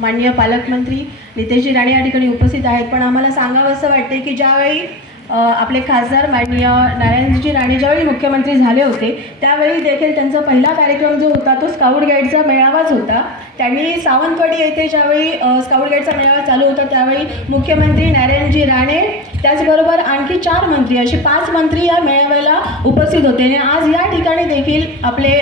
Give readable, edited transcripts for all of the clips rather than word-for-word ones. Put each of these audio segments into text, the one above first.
माननीय पालकमंत्री नितेशजी राणे या ठिकाणी उपस्थित आहेत, पण आम्हाला सांगावंसं वाटते की ज्यावेळी आपले खासदार माननीय नारायणजी राणे ज्यावेळी मुख्यमंत्री झाले होते त्यावेळी देखील त्यांचा पहिला कार्यक्रम जो होता तो स्काउट गाईडचा मेळावाच होता। त्यांनी सावंतवाडी येथे ज्यावेळी स्काउट गाईडचा मेळावा चालू होता त्यावेळी मुख्यमंत्री नारायणजी राणे त्याचबरोबर आणखी 4 मंत्री असे 5 मंत्री या मेळाव्याला उपस्थित होते आणि आज या ठिकाणी देखील आपले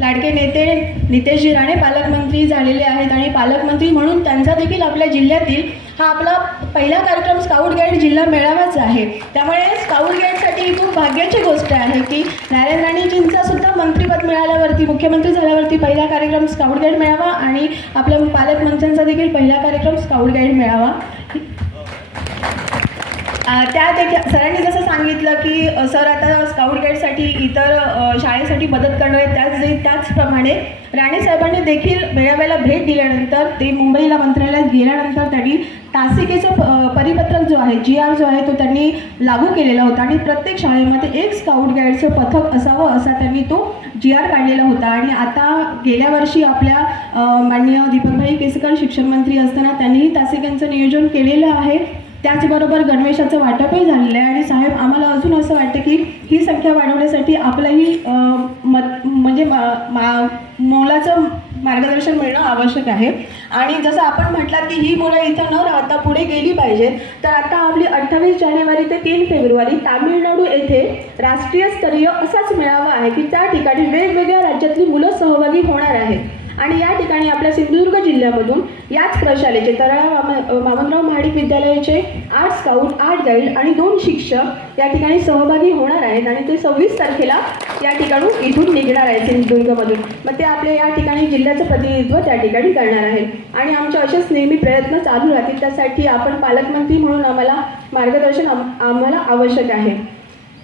लाडके नेते नितेशजी राणे पालकमंत्री झालेले आहेत आणि पालकमंत्री म्हणून त्यांचा देखील आपल्या जिल्ह्यातील हा आपला पहिला कार्यक्रम स्काउट गाईड जिल्हा मेळावाच आहे। त्यामुळे स्काउट गाईडसाठी खूप भाग्याची गोष्ट आहे की नारायण राणेजींचा सुद्धा मंत्रिपद मिळाल्यावरती मुख्यमंत्री झाल्यावरती पहिला कार्यक्रम स्काउट गाईड मेळावा आणि आपल्या पालकमंत्र्यांचा देखील पहिला कार्यक्रम स्काउट गाईड मेळावा। सरांनी जसं सांगितलं की सर आता स्काउट गाईडसाठी इतर शाळेसाठी मदत करणार आहेत, त्याचप्रमाणे राणे साहेबांनी देखील मेळाव्याला भेट दिल्यानंतर ते मुंबईला मंत्रालयात गेल्यानंतर त्यांनी तासिकेचं परिपत्रक जो आहे GR जो आहे तो त्यांनी लागू केलेला होता आणि प्रत्येक शाळेमध्ये एक स्काउट गाईडचं पथक असावं असा त्यांनी तो GR काढलेला होता। आणि आता गेल्या वर्षी आपल्या माननीय दीपकभाई केसरकर शिक्षण मंत्री असताना त्यांनीही तासिकांचं नियोजन केलेलं आहे। त्याचबरोबर गणवेशाचं वाटपही झालेलं आहे आणि साहेब आम्हाला अजून असं वाटतं की ही संख्या वाढवण्यासाठी आपलंही मोलाचं मार्गदर्शन मिळणं आवश्यक आहे। आणि जसं आपण म्हटलं की ही मुलं इथं न राहता पुढे गेली पाहिजेत, तर आता आपली 28 जानेवारी ते 3 फेब्रुवारी तामिळनाडू येथे राष्ट्रीय स्तरीय असाच मेळावा आहे की त्या ठिकाणी वेगवेगळ्या राज्यातली मुलं सहभागी होणार आहेत आणि या ठिकाणी आपल्या सिंधुदुर्ग जिल्ह्यामधून याच प्रशालेचे तळाळा मामनराव महाडिक विद्यालयाचे 8 स्काउट 8 गाईड आणि 2 शिक्षक या ठिकाणी सहभागी होणार आहेत आणि ते 26 तारखेला या ठिकाणून इथून निघणार आहेत सिंधुदुर्गमधून। मग ते आपल्या या ठिकाणी जिल्ह्याचं प्रतिनिधित्व त्या ठिकाणी करणार आहेत आणि आमचे असेच नेहमी प्रयत्न चालू राहतील। त्यासाठी आपण पालकमंत्री म्हणून आम्हाला मार्गदर्शन आम्हाला आवश्यक आहे।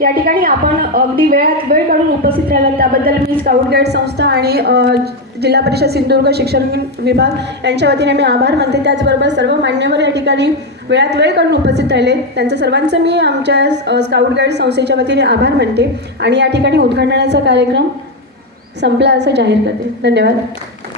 या ठिकाणी आपण अगदी वेळात वेळ काढून उपस्थित राहिला त्याबद्दल मी स्काउट गाईड संस्था आणि जिल्हा परिषद सिंधुदुर्ग शिक्षण विभाग यांच्या वतीने मी आभार मानते। त्याचबरोबर सर्व मान्यवर या ठिकाणी वेळात वेळ काढून उपस्थित राहिले त्यांचं सर्वांचं मी आमच्या स्काउट गाईड संस्थेच्या वतीने आभार मानते आणि या ठिकाणी उद्घाटनाचा कार्यक्रम संपला असं जाहीर करते। धन्यवाद।